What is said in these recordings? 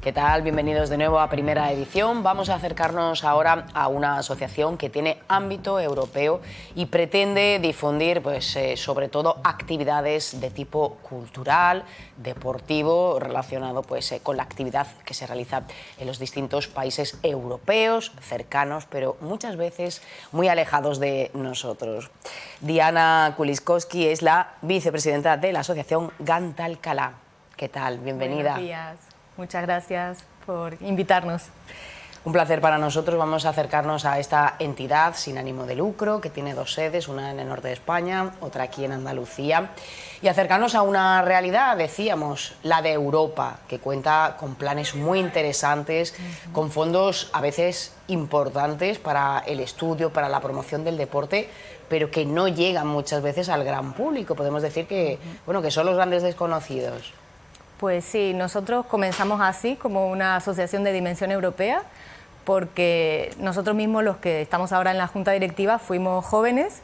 ¿Qué tal? Bienvenidos de nuevo a Primera Edición. Vamos a acercarnos ahora a una asociación que tiene ámbito europeo y pretende difundir, sobre todo, actividades de tipo cultural, deportivo, relacionado con la actividad que se realiza en los distintos países europeos, cercanos, pero muchas veces muy alejados de nosotros. Diana Kuliskowski es la vicepresidenta de la asociación Gant Alcalá. ¿Qué tal? Bienvenida. Buenos días. Muchas gracias por invitarnos. Un placer para nosotros. Vamos a acercarnos a esta entidad sin ánimo de lucro que tiene dos sedes, una en el norte de España, otra aquí en Andalucía, y acercarnos a una realidad, decíamos, la de Europa, que cuenta con planes muy interesantes, con fondos a veces importantes para el estudio, para la promoción del deporte, pero que no llegan muchas veces al gran público. Podemos decir que, que son los grandes desconocidos. Pues sí, nosotros comenzamos así, como una asociación de dimensión europea, porque nosotros mismos, los que estamos ahora en la Junta Directiva, fuimos jóvenes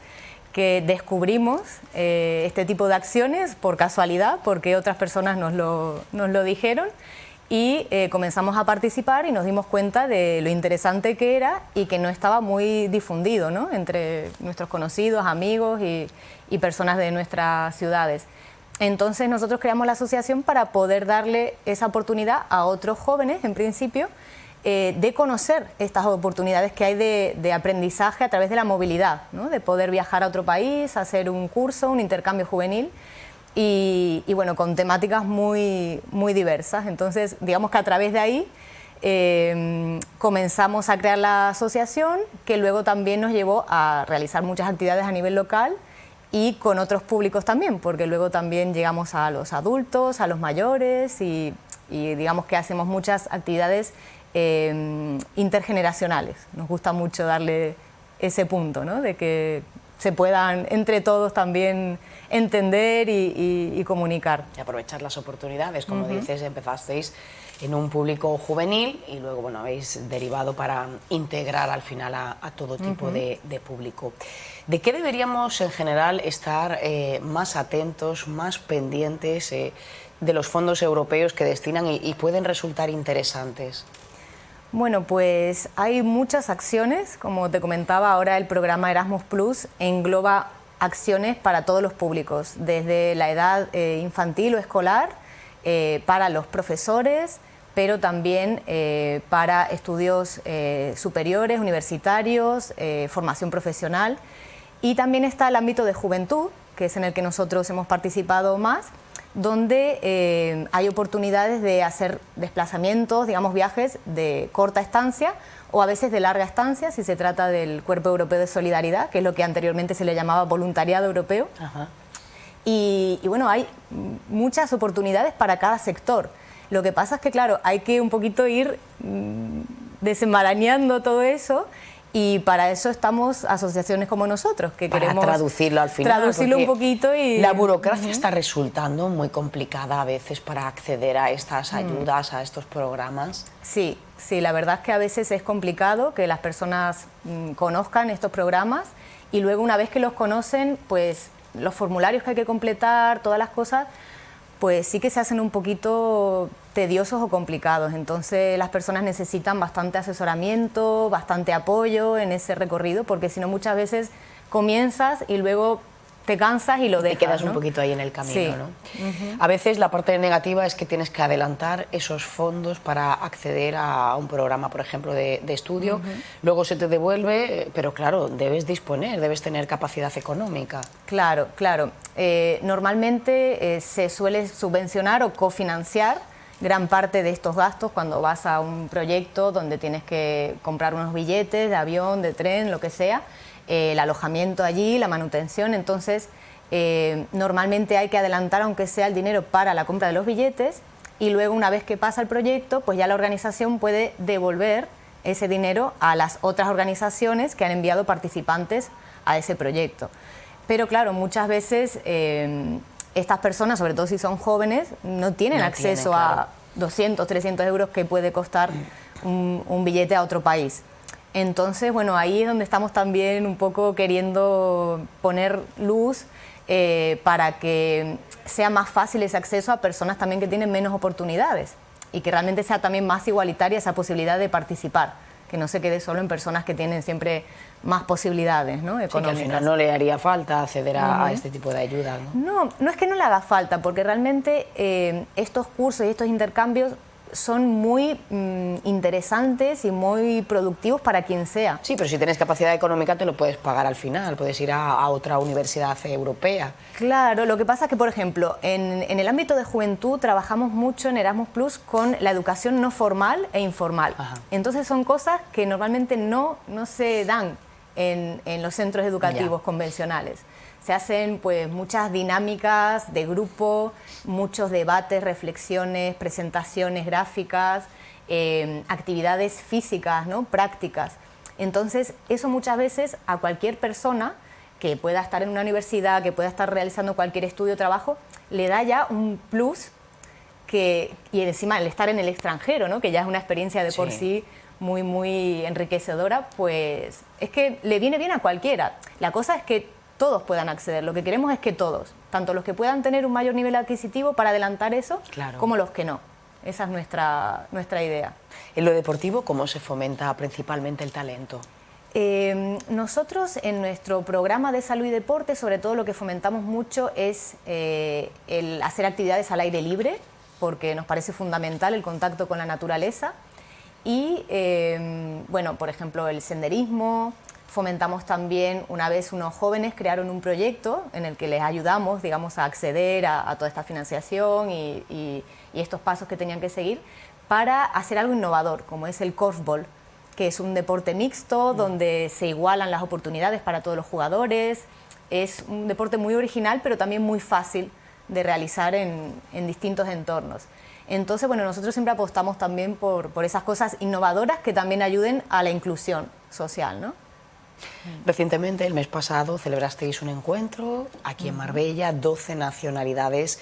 que descubrimos este tipo de acciones por casualidad, porque otras personas nos lo dijeron, y comenzamos a participar y nos dimos cuenta de lo interesante que era y que no estaba muy difundido, ¿no?, entre nuestros conocidos, amigos y personas de nuestras ciudades. Entonces nosotros creamos la asociación para poder darle esa oportunidad a otros jóvenes, en principio, de conocer estas oportunidades que hay de aprendizaje a través de la movilidad, ¿no?, de poder viajar a otro país, hacer un curso, un intercambio juvenil y bueno, con temáticas muy diversas. Entonces, digamos que a través de ahí comenzamos a crear la asociación, que luego también nos llevó a realizar muchas actividades a nivel local y con otros públicos también, porque luego también llegamos a los adultos, a los mayores y digamos que hacemos muchas actividades intergeneracionales. Nos gusta mucho darle ese punto, ¿no?, de que se puedan entre todos también entender y comunicar. Y aprovechar las oportunidades, como dices, empezasteis en un público juvenil y luego habéis derivado para integrar al final a todo tipo de público. ¿De qué deberíamos en general estar más atentos, más pendientes de los fondos europeos que destinan y pueden resultar interesantes? Bueno, pues hay muchas acciones, como te comentaba, ahora el programa Erasmus Plus engloba acciones para todos los públicos, desde la edad infantil o escolar, para los profesores, pero también para estudios superiores, universitarios, formación profesional. Y también está el ámbito de juventud, que es en el que nosotros hemos participado más, donde hay oportunidades de hacer desplazamientos, digamos viajes de corta estancia o a veces de larga estancia, si se trata del Cuerpo Europeo de Solidaridad, que es lo que anteriormente se le llamaba voluntariado europeo. Ajá. Y bueno, hay muchas oportunidades para cada sector. Lo que pasa es que, claro, hay que un poquito ir desenmarañando todo eso. Y para eso estamos asociaciones como nosotros, que queremos traducirlo al final. Traducirlo un poquito y... La burocracia está resultando muy complicada a veces para acceder a estas ayudas, a estos programas. Sí, la verdad es que a veces es complicado que las personas conozcan estos programas y luego una vez que los conocen, pues los formularios que hay que completar, todas las cosas, pues sí que se hacen un poquito tediosos o complicados. Entonces las personas necesitan bastante asesoramiento, bastante apoyo en ese recorrido, porque si no muchas veces comienzas y luego te cansas y lo dejas, te quedas, ¿no?, un poquito ahí en el camino, sí, ¿no? A veces la parte negativa es que tienes que adelantar esos fondos para acceder a un programa, por ejemplo, de estudio. Luego se te devuelve, pero claro, debes disponer, debes tener capacidad económica. Claro. Normalmente se suele subvencionar o cofinanciar gran parte de estos gastos cuando vas a un proyecto donde tienes que comprar unos billetes de avión, de tren, lo que sea, el alojamiento allí, la manutención. Entonces normalmente hay que adelantar aunque sea el dinero para la compra de los billetes y luego una vez que pasa el proyecto, pues ya la organización puede devolver ese dinero a las otras organizaciones que han enviado participantes a ese proyecto. Pero claro, muchas veces estas personas, sobre todo si son jóvenes, no tienen acceso a 200, 300 euros que puede costar un billete a otro país. Entonces, bueno, ahí es donde estamos también un poco queriendo poner luz para que sea más fácil ese acceso a personas también que tienen menos oportunidades y que realmente sea también más igualitaria esa posibilidad de participar, que no se quede solo en personas que tienen siempre más posibilidades, ¿no?, económicas. Sí, que al final no le haría falta acceder a este tipo de ayuda, ¿no? No es que no le haga falta, porque realmente estos cursos y estos intercambios son muy interesantes y muy productivos para quien sea. Sí, pero si tienes capacidad económica te lo puedes pagar al final, puedes ir a otra universidad europea. Claro, lo que pasa es que, por ejemplo, en el ámbito de juventud trabajamos mucho en Erasmus Plus con la educación no formal e informal. Ajá. Entonces son cosas que normalmente no se dan en los centros educativos convencionales. Se hacen pues muchas dinámicas de grupo, muchos debates, reflexiones, presentaciones gráficas, actividades físicas, ¿no?, prácticas. Entonces, eso muchas veces a cualquier persona que pueda estar en una universidad, que pueda estar realizando cualquier estudio o trabajo, le da ya un plus y encima el estar en el extranjero, ¿no?, que ya es una experiencia de por sí muy enriquecedora, pues es que le viene bien a cualquiera. La cosa es que todos puedan acceder. Lo que queremos es que todos, tanto los que puedan tener un mayor nivel adquisitivo para adelantar eso, como los que no. Esa es nuestra idea. En lo deportivo, ¿cómo se fomenta principalmente el talento? Nosotros en nuestro programa de salud y deporte, sobre todo lo que fomentamos mucho es el hacer actividades al aire libre, porque nos parece fundamental el contacto con la naturaleza. Y, bueno, por ejemplo, el senderismo. Fomentamos también, una vez unos jóvenes crearon un proyecto en el que les ayudamos, digamos, a acceder a toda esta financiación y estos pasos que tenían que seguir para hacer algo innovador, como es el korfball, que es un deporte mixto donde se igualan las oportunidades para todos los jugadores. Es un deporte muy original, pero también muy fácil de realizar en distintos entornos. Entonces, bueno, nosotros siempre apostamos también por esas cosas innovadoras que también ayuden a la inclusión social, ¿no? Recientemente, el mes pasado, celebrasteis un encuentro aquí en Marbella, 12 nacionalidades,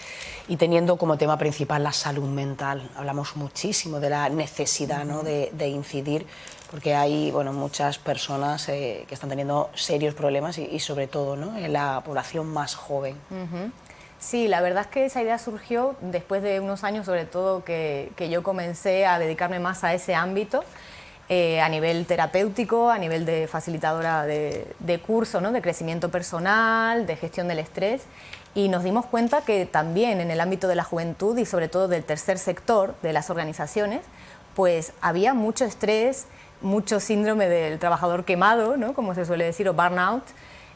y teniendo como tema principal la salud mental. Hablamos muchísimo de la necesidad, ¿no?, de incidir, porque hay, bueno, muchas personas que están teniendo serios problemas y sobre todo, ¿no?, en la población más joven. Sí, la verdad es que esa idea surgió después de unos años, sobre todo que yo comencé a dedicarme más a ese ámbito, a nivel terapéutico, a nivel de facilitadora de curso, ¿no?, de crecimiento personal, de gestión del estrés, y nos dimos cuenta que también en el ámbito de la juventud y sobre todo del tercer sector de las organizaciones, pues había mucho estrés, mucho síndrome del trabajador quemado, ¿no?, como se suele decir, o burnout,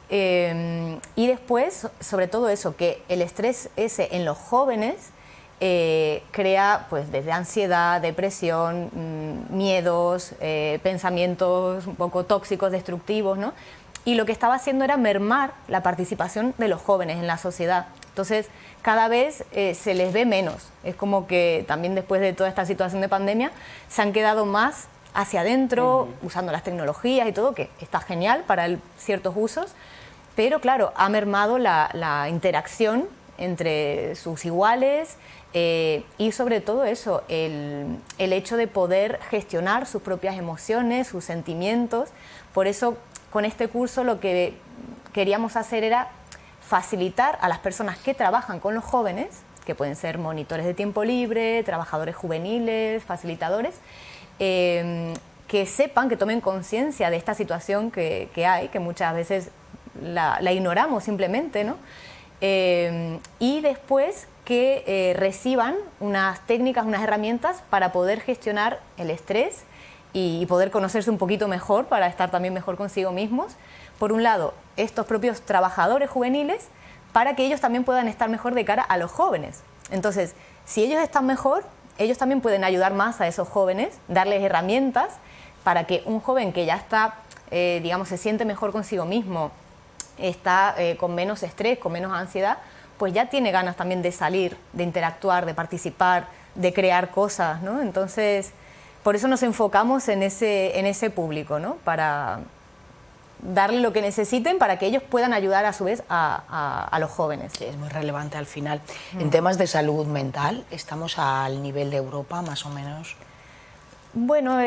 y después, sobre todo eso, que el estrés ese en los jóvenes crea pues desde ansiedad, depresión, miedos, pensamientos un poco tóxicos, destructivos, ¿no? Y lo que estaba haciendo era mermar la participación de los jóvenes en la sociedad. Entonces, cada vez se les ve menos. Es como que también después de toda esta situación de pandemia se han quedado más hacia adentro, usando las tecnologías y todo, que está genial para ciertos usos, pero claro, ha mermado la interacción entre sus iguales y sobre todo eso, el hecho de poder gestionar sus propias emociones, sus sentimientos. Por eso, con este curso lo que queríamos hacer era facilitar a las personas que trabajan con los jóvenes, que pueden ser monitores de tiempo libre, trabajadores juveniles, facilitadores, que sepan, que tomen conciencia de esta situación que hay, que muchas veces la ignoramos simplemente, ¿no? Y después que reciban unas técnicas, unas herramientas para poder gestionar el estrés y poder conocerse un poquito mejor, para estar también mejor consigo mismos. Por un lado, estos propios trabajadores juveniles, para que ellos también puedan estar mejor de cara a los jóvenes. Entonces, si ellos están mejor, ellos también pueden ayudar más a esos jóvenes, darles herramientas para que un joven que ya está, digamos, se siente mejor consigo mismo, está con menos estrés, con menos ansiedad, pues ya tiene ganas también de salir, de interactuar, de participar, de crear cosas, ¿no? Entonces, por eso nos enfocamos en ese público, ¿no? Para darle lo que necesiten para que ellos puedan ayudar a su vez a los jóvenes. Sí, es muy relevante al final. En temas de salud mental, ¿estamos al nivel de Europa más o menos? Bueno,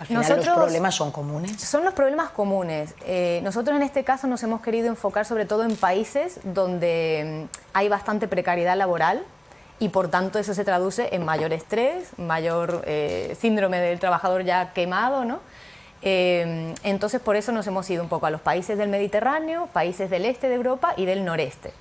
Al final los problemas son comunes. Son los problemas comunes. Nosotros en este caso nos hemos querido enfocar sobre todo en países donde hay bastante precariedad laboral y por tanto eso se traduce en mayor estrés, mayor síndrome del trabajador ya quemado, ¿no? Entonces por eso nos hemos ido un poco a los países del Mediterráneo, países del este de Europa y del noreste.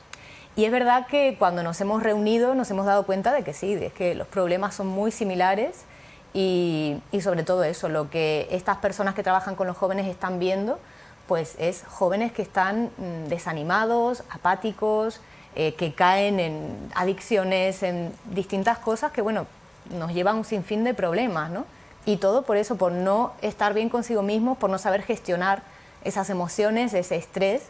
Y es verdad que cuando nos hemos reunido nos hemos dado cuenta de que sí, de que los problemas son muy similares y sobre todo eso, lo que estas personas que trabajan con los jóvenes están viendo, pues es jóvenes que están desanimados, apáticos, que caen en adicciones, en distintas cosas que, bueno, nos llevan a un sinfín de problemas, ¿no? Y todo por eso, por no estar bien consigo mismos, por no saber gestionar esas emociones, ese estrés,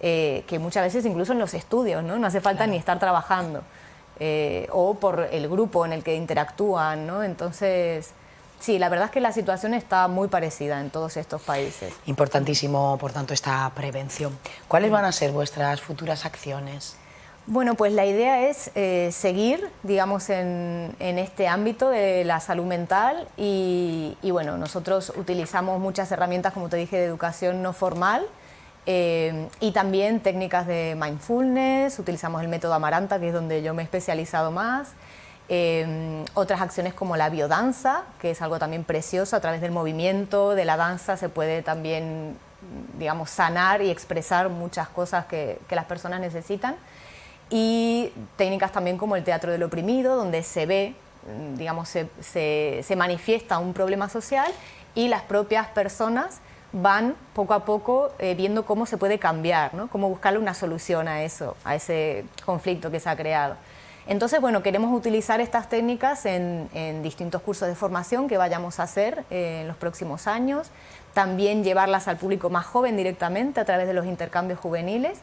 que muchas veces incluso en los estudios, ¿no? No hace falta ni estar trabajando, o por el grupo en el que interactúan, ¿no? Entonces, sí, la verdad es que la situación está muy parecida en todos estos países. Importantísimo, por tanto, esta prevención. ¿Cuáles van a ser vuestras futuras acciones? Bueno, pues la idea es seguir, digamos, en este ámbito de la salud mental y bueno, nosotros utilizamos muchas herramientas, como te dije, de educación no formal y también técnicas de mindfulness, utilizamos el método Amaranta, que es donde yo me he especializado más, otras acciones como la biodanza, que es algo también precioso, a través del movimiento, de la danza se puede también, digamos, sanar y expresar muchas cosas que las personas necesitan. Y técnicas también como el teatro del oprimido, donde se ve, digamos, se manifiesta un problema social y las propias personas van poco a poco viendo cómo se puede cambiar, ¿no? Cómo buscarle una solución a eso, a ese conflicto que se ha creado. Entonces, bueno, queremos utilizar estas técnicas en distintos cursos de formación que vayamos a hacer en los próximos años, también llevarlas al público más joven directamente a través de los intercambios juveniles.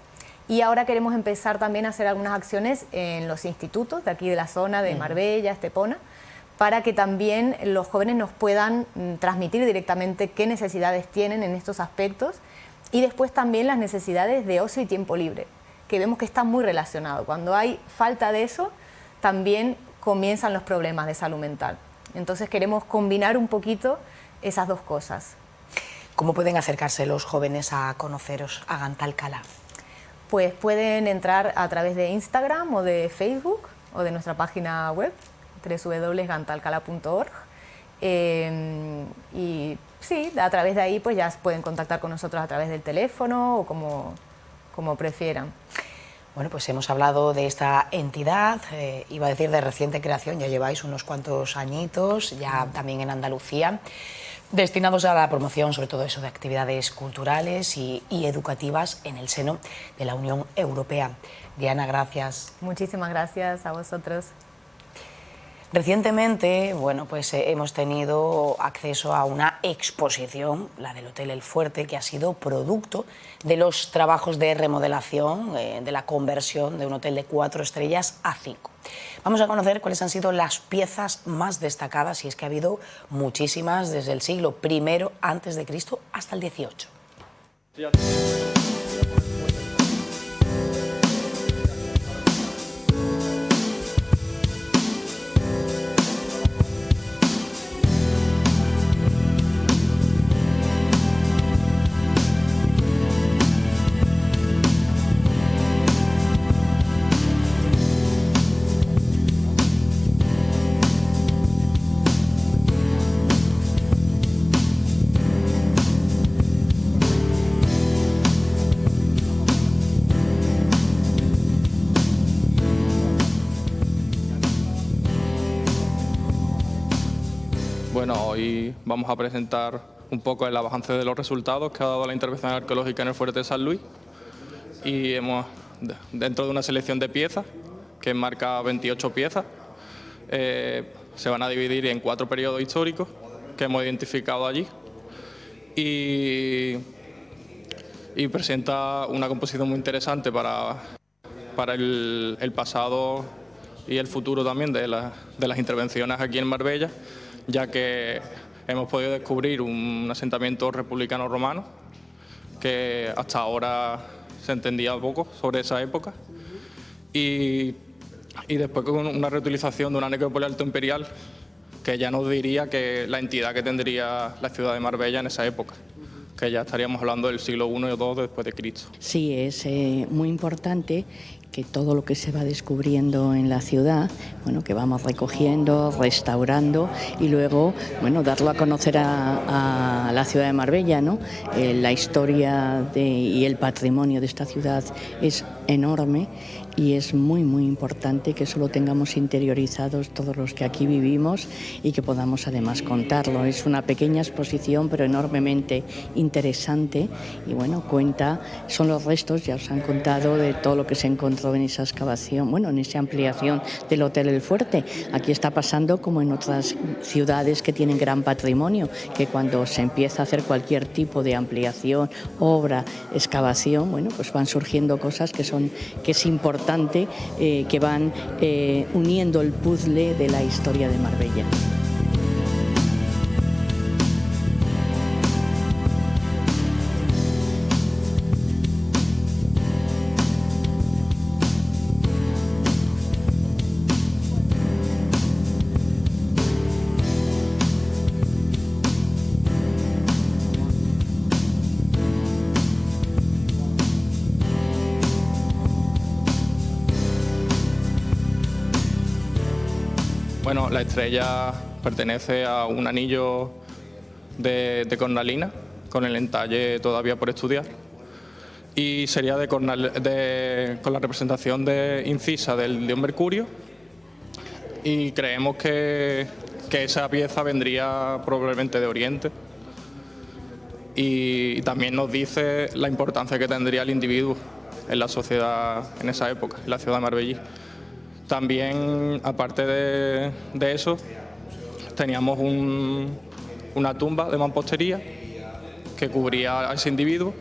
Y ahora queremos empezar también a hacer algunas acciones en los institutos de aquí de la zona de Marbella, Estepona, para que también los jóvenes nos puedan transmitir directamente qué necesidades tienen en estos aspectos y después también las necesidades de ocio y tiempo libre, que vemos que está muy relacionado. Cuando hay falta de eso, también comienzan los problemas de salud mental. Entonces queremos combinar un poquito esas dos cosas. ¿Cómo pueden acercarse los jóvenes a conoceros, a Gantal Cala? Pues pueden entrar a través de Instagram o de Facebook o de nuestra página web www.gantalcala.org y sí, a través de ahí pues ya pueden contactar con nosotros a través del teléfono o como prefieran. Bueno, pues hemos hablado de esta entidad, iba a decir de reciente creación, ya lleváis unos cuantos añitos, ya también en Andalucía, destinados a la promoción, sobre todo eso, de actividades culturales y educativas en el seno de la Unión Europea. Diana, gracias. Muchísimas gracias a vosotros. Recientemente, bueno, pues hemos tenido acceso a una exposición, la del Hotel El Fuerte, que ha sido producto de los trabajos de remodelación, de la conversión de un hotel de 4 estrellas a 5. Vamos a conocer cuáles han sido las piezas más destacadas, y es que ha habido muchísimas desde el siglo I a.C. hasta el XVIII. Bueno, hoy vamos a presentar un poco el avance de los resultados que ha dado la intervención arqueológica en el Fuerte de San Luis y dentro de una selección de piezas que enmarca 28 piezas, se van a dividir en 4 periodos históricos que hemos identificado allí y presenta una composición muy interesante para el pasado y el futuro también de las intervenciones aquí en Marbella, ya que hemos podido descubrir un asentamiento republicano romano que hasta ahora se entendía poco sobre esa época y después con una reutilización de una necrópolis alto imperial que ya nos diría que la entidad que tendría la ciudad de Marbella en esa época, que ya estaríamos hablando del siglo I o II después de Cristo. Sí, es muy importante que todo lo que se va descubriendo en la ciudad, bueno, que vamos recogiendo, restaurando y luego, bueno, darlo a conocer a la ciudad de Marbella, ¿no? La historia y el patrimonio de esta ciudad es enorme y es muy, muy importante que eso lo tengamos interiorizados todos los que aquí vivimos y que podamos además contarlo. Es una pequeña exposición pero enormemente interesante y bueno, son los restos, ya os han contado, de todo lo que se encontró en esa excavación, bueno, en esa ampliación del Hotel El Fuerte. Aquí está pasando como en otras ciudades que tienen gran patrimonio, que cuando se empieza a hacer cualquier tipo de ampliación, obra, excavación, bueno, pues van surgiendo cosas que es importante que van uniendo el puzzle de la historia de Marbella. Bueno, la estrella pertenece a un anillo de cornalina, con el entalle todavía por estudiar, y sería con la representación de incisa del dios Mercurio, y creemos que esa pieza vendría probablemente de Oriente, y también nos dice la importancia que tendría el individuo en la sociedad en esa época, en la ciudad de Marbella. También, aparte de eso, teníamos una tumba de mampostería que cubría a ese individuo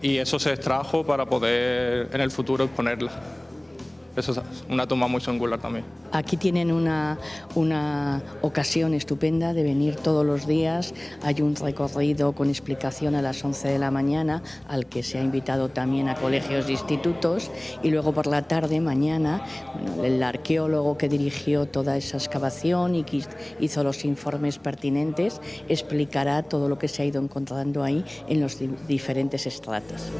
y eso se extrajo para poder en el futuro exponerla. Eso es una tumba muy singular también. Aquí tienen una ocasión estupenda de venir todos los días. Hay un recorrido con explicación a las 11 de la mañana, al que se ha invitado también a colegios e institutos. Y luego por la tarde, mañana, bueno, el arqueólogo que dirigió toda esa excavación y que hizo los informes pertinentes explicará todo lo que se ha ido encontrando ahí en los diferentes estratos.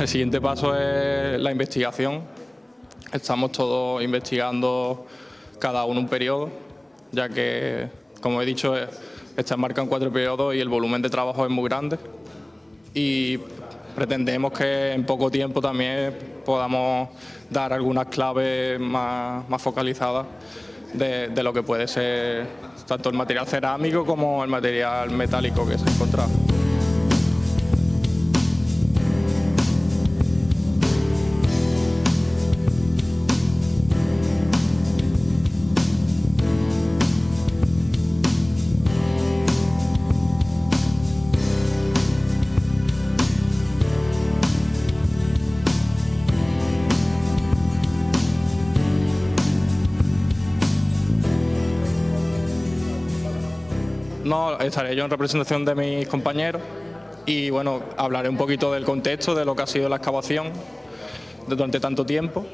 El siguiente paso es la investigación. Estamos todos investigando cada uno un periodo, ya que, como he dicho, está enmarcado en 4 periodos y el volumen de trabajo es muy grande. Y pretendemos que en poco tiempo también podamos dar algunas claves más focalizadas de lo que puede ser tanto el material cerámico como el material metálico que se ha encontrado. No, estaré yo en representación de mis compañeros y bueno, hablaré un poquito del contexto, de lo que ha sido la excavación durante tanto tiempo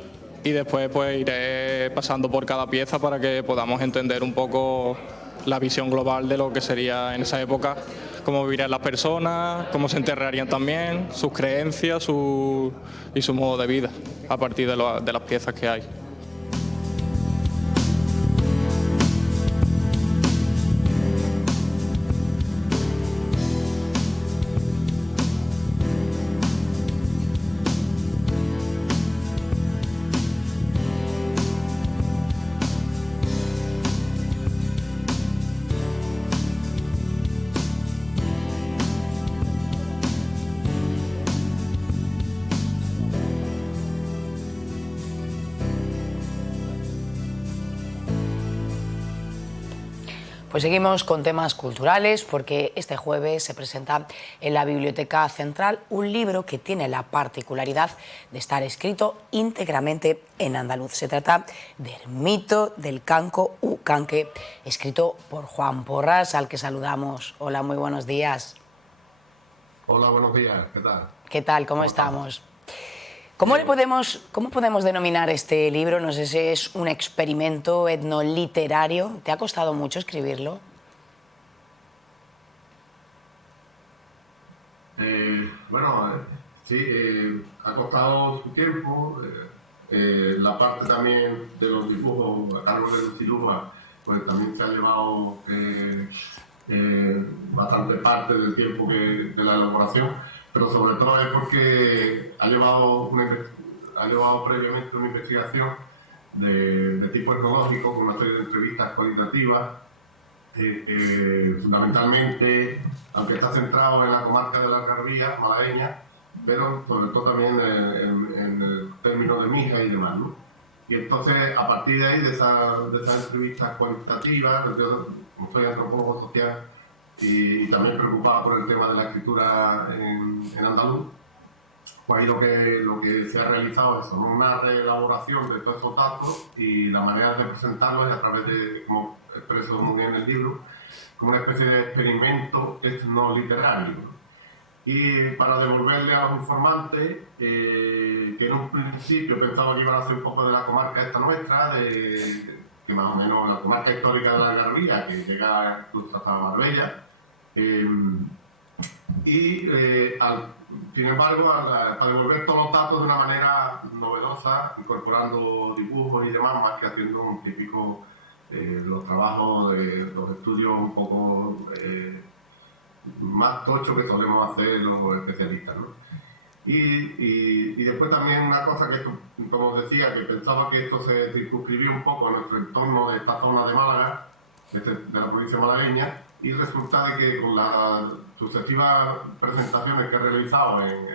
y después pues iré pasando por cada pieza para que podamos entender un poco la visión global de lo que sería en esa época, cómo vivirían las personas, cómo se enterrarían también, sus creencias y su modo de vida a partir de las piezas que hay. Pues seguimos con temas culturales porque este jueves se presenta en la Biblioteca Central un libro que tiene la particularidad de estar escrito íntegramente en andaluz. Se trata del mito del canco u canque, escrito por Juan Porras, al que saludamos. Hola, muy buenos días. Hola, buenos días, ¿qué tal? ¿Qué tal? ¿Cómo estamos? ¿Cómo podemos denominar este libro? No sé si es un experimento etnoliterario. ¿Te ha costado mucho escribirlo? Sí, ha costado su tiempo. La parte también de los dibujos a cargo de Lucy Luba, pues también se ha llevado bastante parte del tiempo de la elaboración, pero sobre todo es porque ha llevado previamente una investigación de tipo etnológico con una serie de entrevistas cualitativas, fundamentalmente, aunque está centrado en la comarca de la Algarvía malagueña, pero sobre todo también en el término de Mija y demás, ¿no? Y entonces, a partir de ahí, de esas entrevistas cuantitativas, yo soy antropólogo social y también preocupado por el tema de la escritura en andaluz, pues ahí lo que se ha realizado es una reelaboración de todos esos datos y la manera de presentarlos es a través de, como expreso muy bien en el libro, como una especie de experimento etnoliterario. Y para devolverle a los informantes, que en un principio pensaba que iban a ser un poco de la comarca esta nuestra, que más o menos la comarca histórica de la Algarvía, que llega incluso hasta Marbella, sin embargo, a devolver todos los datos de una manera novedosa, incorporando dibujos y demás, más que haciendo un típico, los trabajos de los estudios un poco más tochos que solemos hacer los especialistas, ¿no? Y después también una cosa que, como os decía, que pensaba que esto se circunscribía un poco en nuestro entorno de esta zona de Málaga, de la provincia malagueña, y resulta de que con las sucesivas presentaciones que he realizado en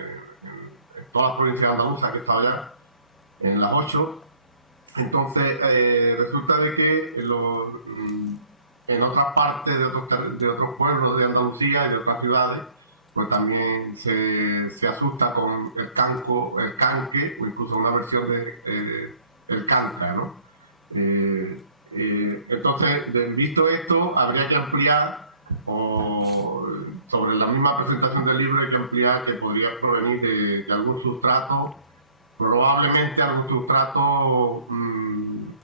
todas las provincias andaluzas que he estado ya, en las 8, entonces resulta de que en otras partes de otros pueblos de Andalucía y de otras ciudades, pues también se asusta con el canque, o incluso una versión de el canca, ¿no? Entonces, visto esto, habría que ampliar, o sobre la misma presentación del libro hay que ampliar que podría provenir de algún sustrato, probablemente algún sustrato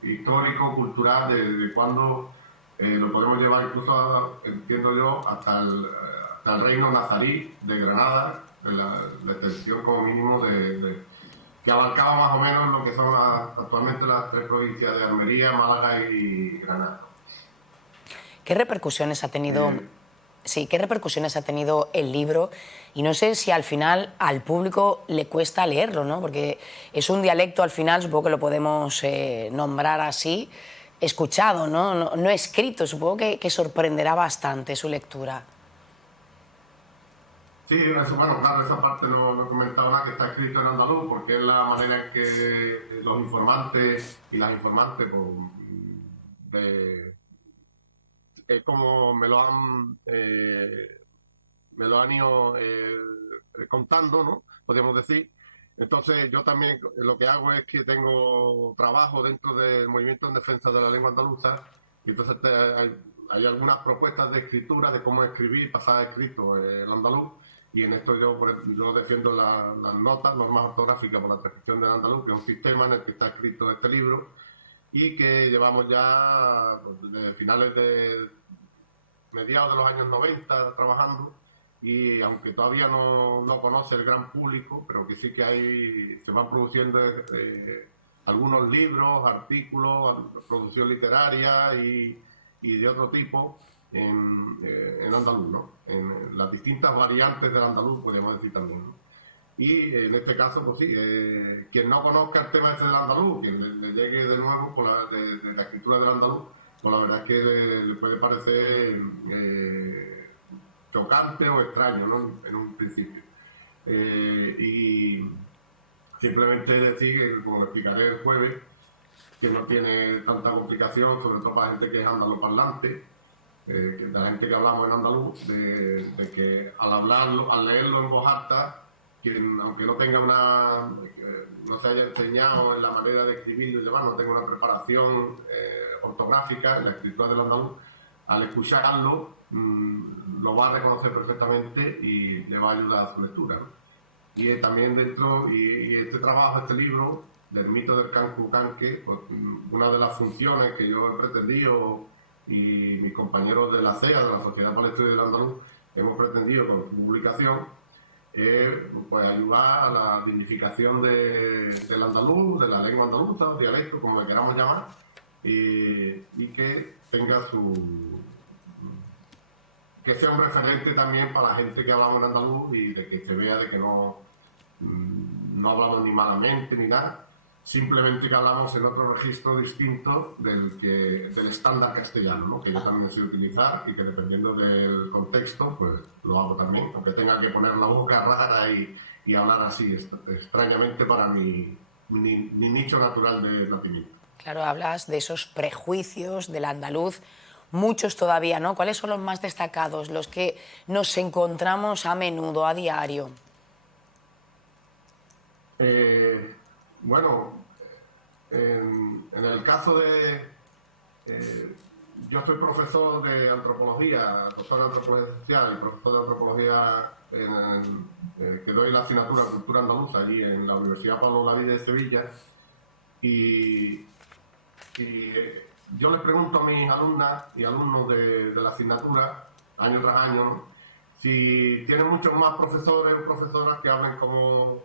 histórico, cultural, de cuando lo podemos llevar incluso, entiendo yo, hasta el reino nazarí de Granada, de la extensión como mínimo que abarcaba más o menos lo que son actualmente las 3 provincias de Almería, Málaga y Granada. ¿Qué repercusiones ha tenido? Sí, ¿qué repercusiones ha tenido el libro? Y no sé si al final al público le cuesta leerlo, ¿no? Porque es un dialecto, al final, supongo que lo podemos nombrar así, escuchado, ¿no? No escrito. Supongo que sorprenderá bastante su lectura. Sí, eso, bueno, claro, esa parte no he comentado nada, que está escrito en andaluz, porque es la manera en que los informantes y las informantes, es como me lo han ido contando, ¿no? Podríamos decir. Entonces yo también lo que hago es que tengo trabajo dentro del movimiento en defensa de la lengua andaluza, y entonces hay algunas propuestas de escritura, de cómo escribir, pasar escrito el andaluz, y en esto yo defiendo las normas ortográficas por la transcripción del andaluz, que es un sistema en el que está escrito este libro, y que llevamos ya pues, desde finales de mediados de los años 90 trabajando, y aunque todavía no conoce el gran público, pero que sí que se van produciendo algunos libros, artículos, producción literaria y de otro tipo en andaluz, ¿no? En las distintas variantes del andaluz, podríamos decir también, ¿no? Y en este caso, pues sí, quien no conozca el tema del andaluz, quien le llegue de nuevo de la escritura del andaluz, pues la verdad es que le puede parecer chocante o extraño, ¿no? En un principio. Y simplemente decir, como lo explicaré el jueves, que no tiene tanta complicación, sobre todo para gente que es andaloparlante, de la gente que hablamos en andaluz, de que al hablarlo, al leerlo en voz alta, quien, aunque no tenga no se haya enseñado en la manera de escribir y demás, no tenga una preparación ortográfica en la escritura del andaluz, al escucharlo lo va a reconocer perfectamente y le va a ayudar a su lectura, ¿no? Y también dentro, y este trabajo, este libro, del mito del Cancu-Canque, pues, una de las funciones que yo he pretendido y mis compañeros de la CEA, de la Sociedad para el Estudio del Andaluz, hemos pretendido con su publicación, pues ayudar a la dignificación del andaluz, de la lengua andaluza, o dialecto, como le queramos llamar, y que tenga que sea un referente también para la gente que hablamos en andaluz y de que se vea de que no hablamos ni malamente ni nada, simplemente que hablamos en otro registro distinto del estándar castellano, ¿no? Que yo también sé utilizar y que dependiendo del contexto, pues lo hago también, aunque tenga que poner la boca rara y hablar así extrañamente para mi nicho natural de nacimiento. Claro, hablas de esos prejuicios del andaluz, muchos todavía, ¿no? ¿Cuáles son los más destacados, los que nos encontramos a menudo, a diario? Bueno, en el caso yo soy profesor de antropología, doctor de antropología social y profesor de antropología que doy la asignatura Cultura Andaluza allí en la Universidad Pablo Olavide de Sevilla, y yo les pregunto a mis alumnas y alumnos de la asignatura, año tras año, ¿no?, si tienen muchos más profesores o profesoras que hablen como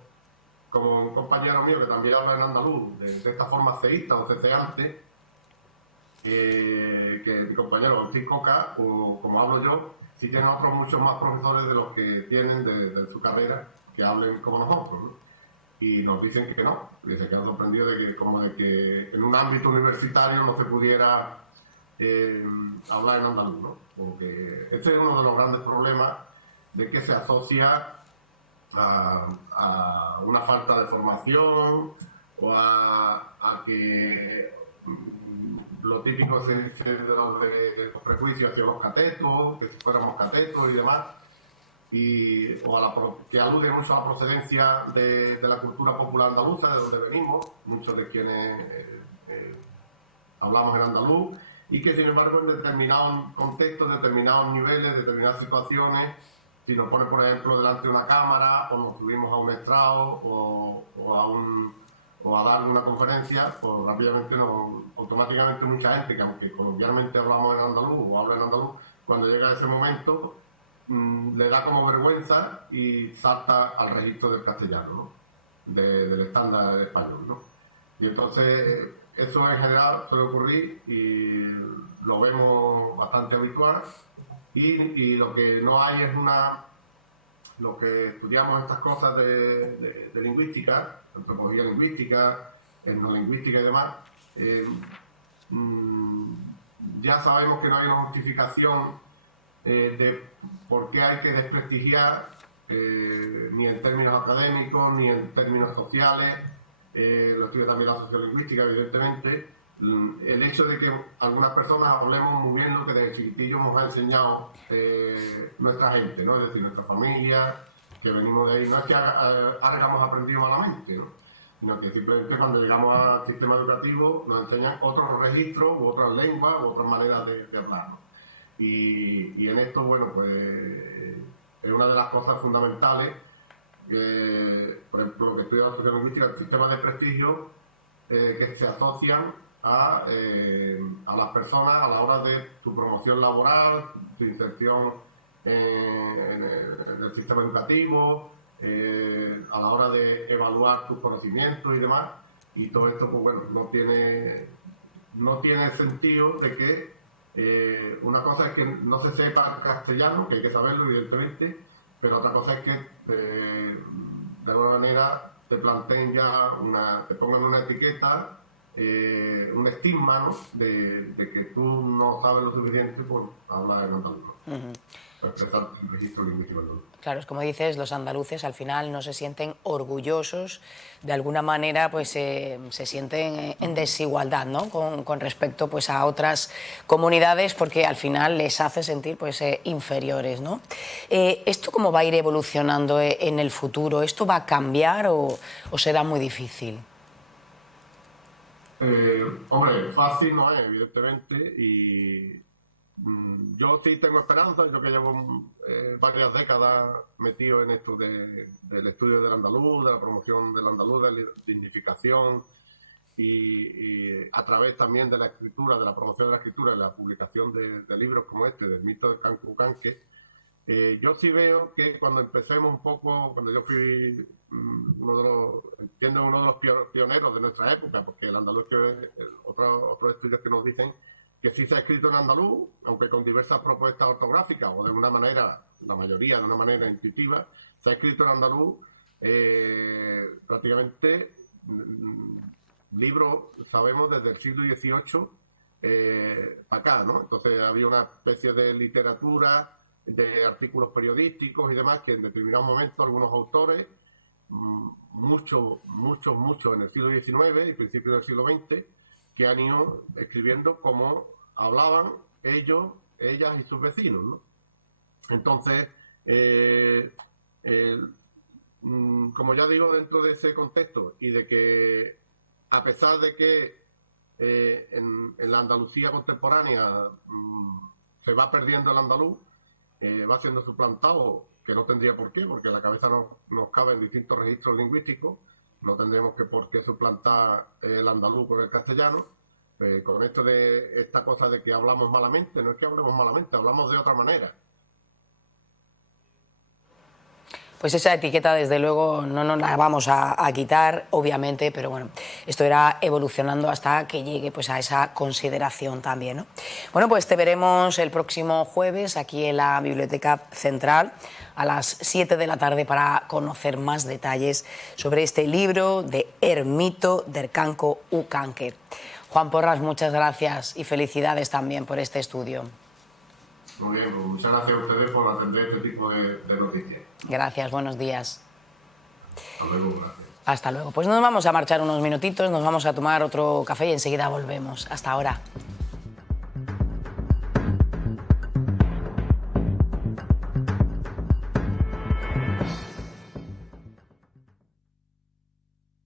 un compañero mío que también habla en andaluz, de esta forma ceísta o ceceante, que mi compañero Agustín Coca, o como hablo yo, si tienen otros muchos más profesores de los que tienen de su carrera, que hablen como nosotros, ¿no? Y nos dicen que no, y se quedan sorprendidos de que en un ámbito universitario no se pudiera hablar en andaluz, ¿no? Porque este es uno de los grandes problemas de que se asocia a una falta de formación o a que lo típico se dice de los prejuicios hacia los catetos, que si fuéramos catetos y demás, que alude mucho a la procedencia de la cultura popular andaluza, de donde venimos, muchos de quienes hablamos en andaluz, y que sin embargo en determinados contextos, determinados niveles, determinadas situaciones, si nos pone por ejemplo delante de una cámara o nos subimos a un estrado o a dar una conferencia, pues rápidamente, automáticamente mucha gente que aunque coloquialmente hablamos en andaluz o habla en andaluz, cuando llega ese momento le da como vergüenza y salta al registro del castellano, ¿no?, del estándar español, ¿no? Y entonces eso en general suele ocurrir y lo vemos bastante habitual, y lo que no hay es lo que estudiamos estas cosas de lingüística, antropología lingüística, etnolingüística y demás, ya sabemos que no hay una justificación de por qué hay que desprestigiar, ni en términos académicos, ni en términos sociales, lo estudia también la sociolingüística, evidentemente, el hecho de que algunas personas hablemos muy bien lo que desde chiquitillos nos ha enseñado nuestra gente, ¿no? Es decir, nuestra familia, que venimos de ahí, no es que hayamos aprendido malamente, ¿no?, sino que simplemente cuando llegamos al sistema educativo nos enseñan otros registros u otras lenguas u otras maneras de hablar, ¿no? Y en esto, bueno, pues es una de las cosas fundamentales, por ejemplo, lo que estudia la sociolingüística, el sistema de prestigio que se asocian a las personas a la hora de tu promoción laboral, tu inserción en el sistema educativo, a la hora de evaluar tus conocimientos y demás, y todo esto, pues bueno, no tiene sentido de que una cosa es que no se sepa castellano, que hay que saberlo evidentemente, pero otra cosa es que de alguna manera te planteen ya te pongan una etiqueta, un estigma, ¿no?, de que tú no sabes lo suficiente por hablar en andaluz. expresar el registro lingüístico andaluz. Claro, es como dices, los andaluces al final no se sienten orgullosos, de alguna manera pues se sienten en desigualdad, ¿no? con respecto pues a otras comunidades, porque al final les hace sentir pues inferiores, ¿no? ¿Esto cómo va a ir evolucionando en el futuro? ¿Esto va a cambiar o será muy difícil? Hombre, fácil no es, evidentemente, y yo sí tengo esperanza. Yo que llevo varias décadas metido en esto del estudio del andaluz, de la promoción del andaluz, de la dignificación y a través también de la escritura, de la promoción de la escritura, de la publicación de libros como este, del mito del Cancu Canque. Yo sí veo que cuando empecemos un poco, cuando yo fui uno de los pioneros de nuestra época, porque el andaluz, otros estudios que nos dicen que sí se ha escrito en andaluz, aunque con diversas propuestas ortográficas o de una manera, la mayoría de una manera intuitiva, se ha escrito en andaluz prácticamente libros, sabemos, desde el siglo XVIII para acá, ¿no? Entonces había una especie de literatura, de artículos periodísticos y demás, que en determinado momento algunos autores, muchos en el siglo XIX y principios del siglo XX, que han ido escribiendo cómo hablaban ellos, ellas y sus vecinos, ¿no? Entonces, como ya digo, dentro de ese contexto y de que, a pesar de que en la Andalucía contemporánea se va perdiendo el andaluz, va siendo suplantado, que no tendría por qué, porque la cabeza nos cabe en distintos registros lingüísticos, no tendríamos por qué suplantar el andaluz con el castellano. Con esto de esta cosa de que hablamos malamente, no es que hablemos malamente, hablamos de otra manera. Pues esa etiqueta, desde luego, no nos la vamos a quitar, obviamente, pero bueno, esto irá evolucionando hasta que llegue pues a esa consideración también, ¿no? Bueno, pues te veremos el próximo jueves aquí en la Biblioteca Central a las 7 de la tarde para conocer más detalles sobre este libro de Ermito del Canco u Canque. Juan Porras, muchas gracias y felicidades también por este estudio. Muy bien, pues muchas gracias a ustedes por atender este tipo de noticias. Gracias, buenos días. Hasta luego, gracias. Hasta luego. Pues nos vamos a marchar unos minutitos, nos vamos a tomar otro café y enseguida volvemos. Hasta ahora.